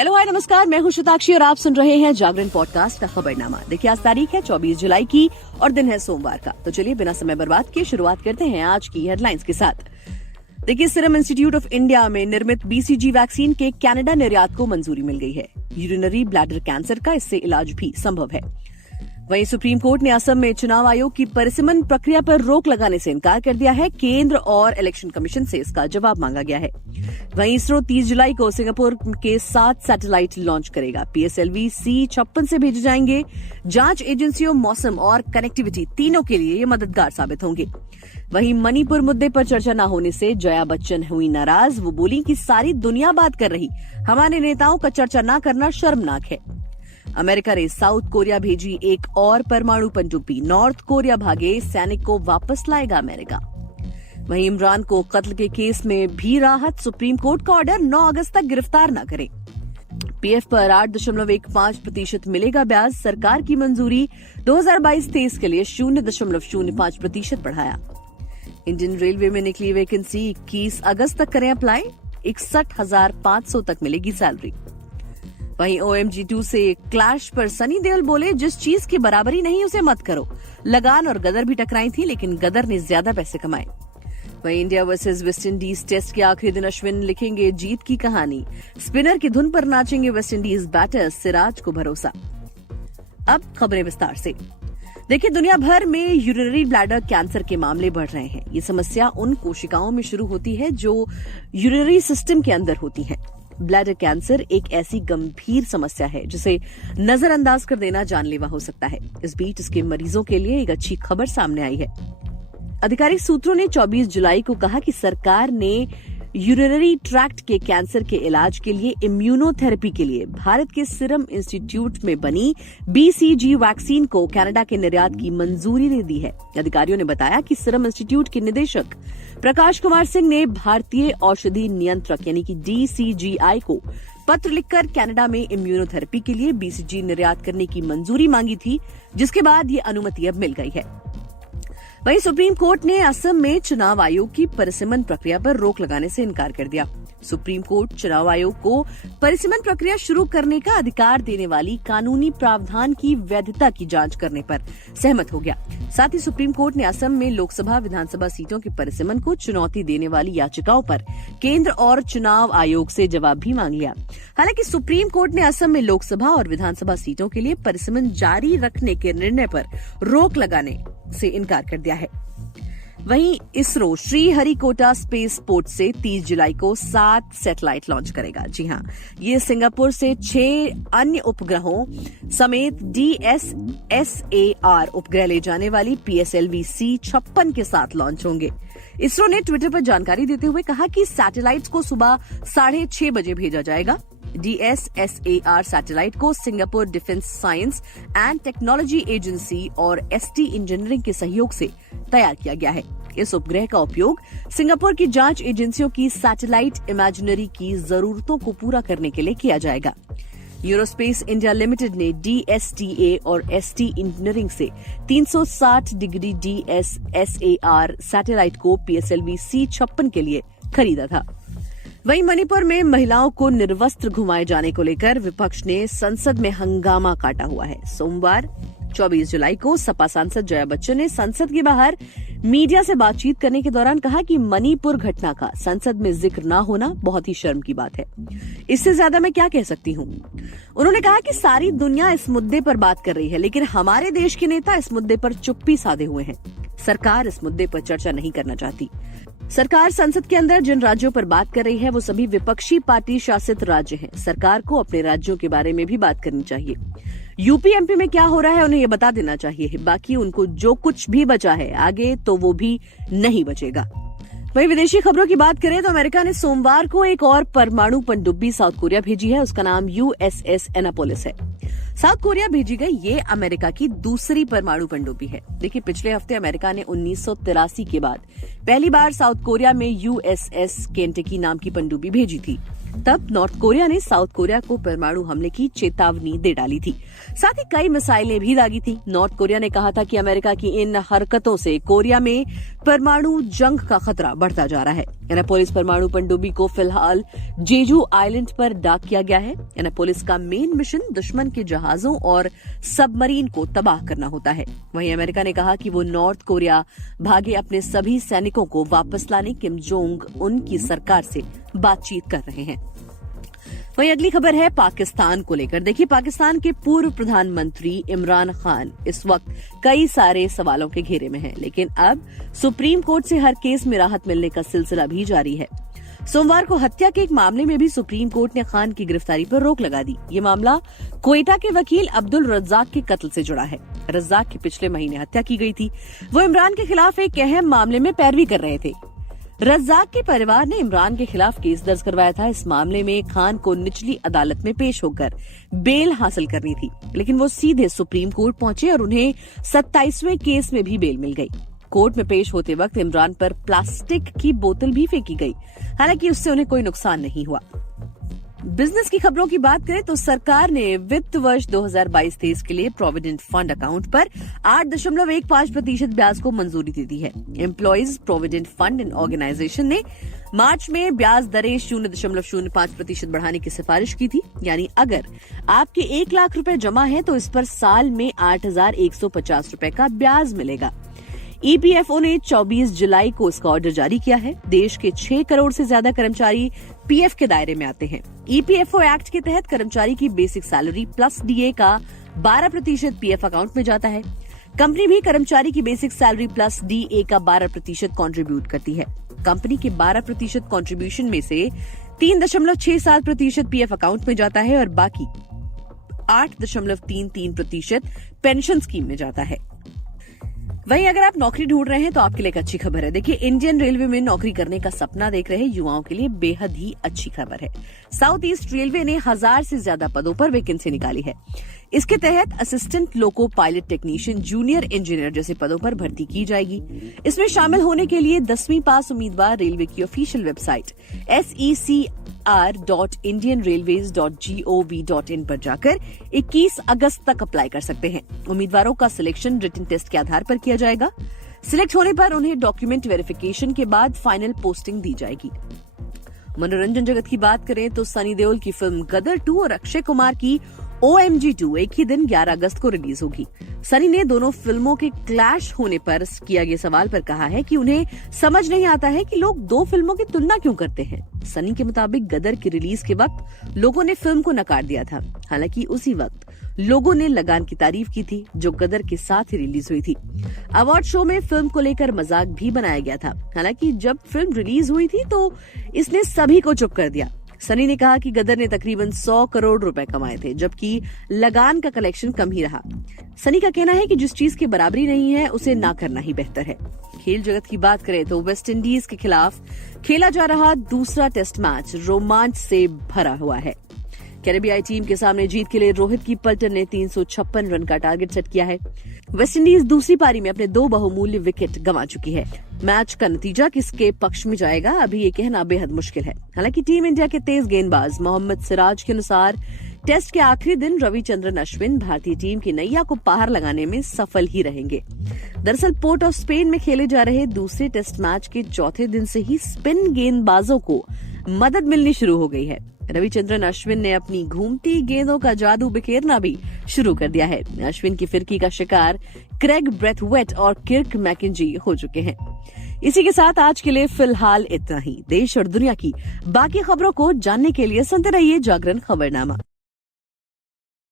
Hello hi नमस्कार, मैं हूं शताक्षी और आप सुन रहे हैं जागरण पॉडकास्ट का खबरनामा। देखिए, आज तारीख है 24 जुलाई की और दिन है सोमवार का। तो चलिए बिना समय बर्बाद किए शुरुआत करते हैं आज की हेडलाइंस के साथ। देखिए, सीरम इंस्टीट्यूट ऑफ इंडिया में निर्मित BCG वैक्सीन के कनाडा निर्यात को मंजूरी मिल गई है। यूरिनरी ब्लैडर कैंसर का इससे इलाज भी संभव है। वहीं सुप्रीम कोर्ट ने असम में चुनाव आयोग की परिसीमन प्रक्रिया पर रोक लगाने से इनकार कर दिया है। केंद्र और इलेक्शन कमीशन से इसका जवाब मांगा गया है। वहीं इसरो 30 जुलाई को सिंगापुर के 7 सैटेलाइट लॉन्च करेगा। PSLV C56 से भेजे जाएंगे। जांच एजेंसियों, मौसम और कनेक्टिविटी तीनों के लिए ये मददगार साबित होंगे। वहीं मणिपुर मुद्दे पर चर्चा न होने से जया बच्चन हुई नाराज। वो बोली कि सारी दुनिया बात कर रही, हमारे नेताओं का चर्चा न करना शर्मनाक है। अमेरिका ने साउथ कोरिया भेजी एक और परमाणु पनडुब्बी। नॉर्थ कोरिया भागे सैनिक को वापस लाएगा अमेरिका। वहीं इमरान को कत्ल के केस में भी राहत। सुप्रीम कोर्ट का ऑर्डर 9 अगस्त तक गिरफ्तार न करें। PF पर 8.15% मिलेगा ब्याज। सरकार की मंजूरी 2022-23 के लिए 0.05% बढ़ाया। इंडियन रेलवे में निकली वैकेंसी 21 अगस्त तक करें अप्लाई। 61,500 तक मिलेगी सैलरी। वहीं OMG2 से क्लैश पर सनी देओल बोले, जिस चीज की बराबरी नहीं उसे मत करो। लगान और गदर भी टकराई थी, लेकिन गदर ने ज्यादा पैसे कमाए। वहीं इंडिया वर्सेस वेस्टइंडीज टेस्ट के आखिरी दिन अश्विन लिखेंगे जीत की कहानी। स्पिनर की धुन पर नाचेंगे वेस्टइंडीज बैटर, सिराज को भरोसा। अब खबरें विस्तार से। देखिए, दुनिया भर में यूरिनरी ब्लैडर कैंसर के मामले बढ़ रहे हैं। ये समस्या उन कोशिकाओं में शुरू होती है जो यूरिनरी सिस्टम के अंदर होती हैं। ब्लैडर कैंसर एक ऐसी गंभीर समस्या है जिसे नजरअंदाज कर देना जानलेवा हो सकता है। इस बीच इसके मरीजों के लिए एक अच्छी खबर सामने आई है। आधिकारिक सूत्रों ने 24 जुलाई को कहा कि सरकार ने यूरिनरी ट्रैक्ट के कैंसर के इलाज के लिए इम्यूनोथेरेपी के लिए भारत के सीरम इंस्टीट्यूट में बनी BCG वैक्सीन को कनाडा के निर्यात की मंजूरी दे दी है। अधिकारियों ने बताया कि सीरम इंस्टीट्यूट के निदेशक प्रकाश कुमार सिंह ने भारतीय औषधि नियंत्रक यानी कि DCGI को पत्र लिखकर कनाडा में इम्यूनोथेरेपी के लिए BCG निर्यात करने की मंजूरी मांगी थी, जिसके बाद ये अनुमति अब मिल गई है। वहीं सुप्रीम कोर्ट ने असम में चुनाव आयोग की परिसीमन प्रक्रिया पर रोक लगाने से इनकार कर दिया। सुप्रीम कोर्ट चुनाव आयोग को परिसीमन प्रक्रिया शुरू करने का अधिकार देने वाली कानूनी प्रावधान की वैधता की जांच करने पर सहमत हो गया। साथ ही सुप्रीम कोर्ट ने असम में लोकसभा विधानसभा सीटों के परिसीमन को चुनौती देने वाली याचिकाओं पर केंद्र और चुनाव आयोग से जवाब भी मांग लिया। हालांकि सुप्रीम कोर्ट ने असम में लोकसभा और विधानसभा सीटों के लिए परिसीमन जारी रखने के निर्णय पर रोक लगाने से इनकार कर दिया है। वहीं इसरो श्रीहरिकोटा स्पेस पोर्ट से 30 जुलाई को 7 सैटेलाइट लॉन्च करेगा। जी हां, ये सिंगापुर से 6 अन्य उपग्रहों समेत DSSAR उपग्रह ले जाने वाली PSLV C56 के साथ लॉन्च होंगे। इसरो ने ट्विटर पर जानकारी देते हुए कहा कि सैटेलाइट्स को सुबह 6:30 बजे भेजा जाएगा। DSSAR सैटेलाइट को Singapore defence science and technology agency और ST इंजीनियरिंग के सहयोग से तैयार किया गया है। इस उपग्रह का उपयोग सिंगापुर की जांच एजेंसियों की सैटेलाइट इमेजिनरी की जरूरतों को पूरा करने के लिए किया जाएगा। यूरोस्पेस इंडिया लिमिटेड ने DSTA और ST इंजीनियरिंग से 360 डिग्री DSSAR सैटेलाइट को PSLV C56 के लिए खरीदा था। वहीं मणिपुर में महिलाओं को निर्वस्त्र घुमाए जाने को लेकर विपक्ष ने संसद में हंगामा काटा हुआ है। सोमवार 24 जुलाई को सपा सांसद जया बच्चन ने संसद के बाहर मीडिया से बातचीत करने के दौरान कहा कि मणिपुर घटना का संसद में जिक्र न होना बहुत ही शर्म की बात है। इससे ज्यादा मैं क्या कह सकती हूँ। उन्होंने कहा कि सारी दुनिया इस मुद्दे पर बात कर रही है, लेकिन हमारे देश के नेता इस मुद्दे पर चुप्पी साधे हुए हैं। सरकार इस मुद्दे पर चर्चा नहीं करना चाहती। सरकार संसद के अंदर जिन राज्यों पर बात कर रही है वो सभी विपक्षी पार्टी शासित राज्य हैं। सरकार को अपने राज्यों के बारे में भी बात करनी चाहिए। यूपी MP में क्या हो रहा है उन्हें ये बता देना चाहिए। बाकी उनको जो कुछ भी बचा है आगे तो वो भी नहीं बचेगा। वहीं विदेशी खबरों की बात करें तो अमेरिका ने सोमवार को एक और परमाणु पनडुब्बी साउथ कोरिया भेजी है। उसका नाम USS एनापोलिस है। साउथ कोरिया भेजी गई ये अमेरिका की दूसरी परमाणु पनडुब्बी है। देखिए, पिछले हफ्ते अमेरिका ने 1983 के बाद पहली बार साउथ कोरिया में USS केंटकी नाम की पनडुब्बी भेजी थी। तब नॉर्थ कोरिया ने साउथ कोरिया को परमाणु हमले की चेतावनी दे डाली थी। साथ ही कई मिसाइलें भी दागी थी। नॉर्थ कोरिया ने कहा था कि अमेरिका की इन हरकतों से कोरिया में परमाणु जंग का खतरा बढ़ता जा रहा है। एनापोलिस परमाणु पनडुब्बी को फिलहाल जेजू आइलैंड पर डाक किया गया है। एनापोलिस का मेन मिशन दुश्मन के जहाजों और सबमरीन को तबाह करना होता है। वहीं अमेरिका ने कहा कि वो नॉर्थ कोरिया भागे अपने सभी सैनिकों को वापस लाने किम जोंग उन की सरकार से बातचीत कर रहे हैं। वहीं अगली खबर है पाकिस्तान को लेकर। देखिए, पाकिस्तान के पूर्व प्रधानमंत्री इमरान खान इस वक्त कई सारे सवालों के घेरे में हैं, लेकिन अब सुप्रीम कोर्ट से हर केस में राहत मिलने का सिलसिला भी जारी है। सोमवार को हत्या के एक मामले में भी सुप्रीम कोर्ट ने खान की गिरफ्तारी पर रोक लगा दी। ये मामला क्वेटा के वकील अब्दुल रज्जाक के कत्ल से जुड़ा है। रज्जाक की पिछले महीने हत्या की गई थी। वो इमरान के खिलाफ एक अहम मामले में पैरवी कर रहे थे। रज्जाक के परिवार ने इमरान के खिलाफ केस दर्ज करवाया था। इस मामले में खान को निचली अदालत में पेश होकर बेल हासिल करनी थी, लेकिन वो सीधे सुप्रीम कोर्ट पहुंचे और उन्हें 27वें केस में भी बेल मिल गई। कोर्ट में पेश होते वक्त इमरान पर प्लास्टिक की बोतल भी फेंकी गई, हालांकि उससे उन्हें कोई नुकसान नहीं हुआ। बिजनेस की खबरों की बात करें तो सरकार ने वित्त वर्ष 2022-23 के लिए प्रोविडेंट फंड अकाउंट पर 8.15% ब्याज को मंजूरी दे दी है। एम्प्लॉइज प्रोविडेंट फंड इन ऑर्गेनाइजेशन ने मार्च में ब्याज दरें 0.05% बढ़ाने की सिफारिश की थी। यानी अगर आपके 1 लाख रुपए जमा है तो इस पर साल में 8,150 रुपए का ब्याज मिलेगा। ईपीएफओ ने 24 जुलाई को इसका ऑर्डर जारी किया है। देश के 6 करोड़ से ज्यादा कर्मचारी पीएफ के दायरे में आते हैं। ईपीएफओ एक्ट के तहत कर्मचारी की बेसिक सैलरी प्लस डीए का 12% पीएफ अकाउंट में जाता है। कंपनी भी कर्मचारी की बेसिक सैलरी प्लस डीए का 12% कंट्रीब्यूट करती है। कंपनी के 12% कंट्रीब्यूशन में से 3.67% पीएफ अकाउंट में जाता है और बाकी 8.33% पेंशन स्कीम में जाता है। वहीं अगर आप नौकरी ढूंढ रहे हैं तो आपके लिए एक अच्छी खबर है। देखिए, इंडियन रेलवे में नौकरी करने का सपना देख रहे युवाओं के लिए बेहद ही अच्छी खबर है। साउथ ईस्ट रेलवे ने 1000 से ज्यादा पदों पर वैकेंसी निकाली है। इसके तहत assistant loco pilot technician, junior engineer जैसे पदों पर भर्ती की जाएगी। इसमें शामिल होने के लिए 10वीं पास उम्मीदवार रेलवे की ऑफिशियल वेबसाइट secr.indianrailways.gov.in पर जाकर 21 अगस्त तक अप्लाई कर सकते हैं। उम्मीदवारों का सिलेक्शन रिटन टेस्ट के आधार पर किया जाएगा। सिलेक्ट होने पर उन्हें डॉक्यूमेंट वेरिफिकेशन के बाद फाइनल पोस्टिंग दी जाएगी। मनोरंजन जगत की बात करें तो सनी देओल की फिल्म गदर 2 और अक्षय कुमार की OMG 2 एक ही दिन 11 अगस्त को रिलीज होगी। सनी ने दोनों फिल्मों के क्लैश होने पर किया गया सवाल पर कहा है कि उन्हें समझ नहीं आता है कि लोग 2 फिल्मों की तुलना क्यों करते हैं। सनी के मुताबिक गदर की रिलीज के वक्त लोगों ने फिल्म को नकार दिया था, हालांकि उसी वक्त लोगों ने लगान की तारीफ की थी जो गदर के साथ ही रिलीज हुई थी। अवार्ड शो में फिल्म को लेकर मजाक भी बनाया गया था। हालांकि जब फिल्म रिलीज हुई थी तो इसने सभी को चुप कर दिया। सनी ने कहा कि गदर ने तकरीबन 100 करोड़ रुपए कमाए थे, जबकि लगान का कलेक्शन कम ही रहा। सनी का कहना है कि जिस चीज की बराबरी नहीं है उसे ना करना ही बेहतर है। खेल जगत की बात करें तो वेस्ट इंडीज के खिलाफ खेला जा रहा दूसरा टेस्ट मैच रोमांच से भरा हुआ है। कैरेबियाई टीम के सामने जीत के लिए रोहित की पल्टन ने 356 रन का टारगेट सेट किया है। वेस्टइंडीज दूसरी पारी में अपने 2 बहुमूल्य विकेट गंवा चुकी है। मैच का नतीजा किसके पक्ष में जाएगा अभी ये कहना बेहद मुश्किल है। हालांकि टीम इंडिया के तेज गेंदबाज मोहम्मद सिराज के अनुसार टेस्ट के आखिरी दिन रविचंद्रन अश्विन भारतीय टीम की नैया को पार लगाने में सफल ही रहेंगे। दरअसल पोर्ट ऑफ स्पेन में खेले जा रहे दूसरे टेस्ट मैच के चौथे दिन से ही स्पिन गेंदबाजों को मदद मिलनी शुरू हो गई है। रविचंद्रन अश्विन ने अपनी घूमती गेंदों का जादू बिखेरना भी शुरू कर दिया है। अश्विन की फिरकी का शिकार क्रेग ब्रेथवेट और किर्क मैकेंजी हो चुके हैं। इसी के साथ आज के लिए फिलहाल इतना ही। देश और दुनिया की बाकी खबरों को जानने के लिए सुनते रहिए जागरण खबरनामा।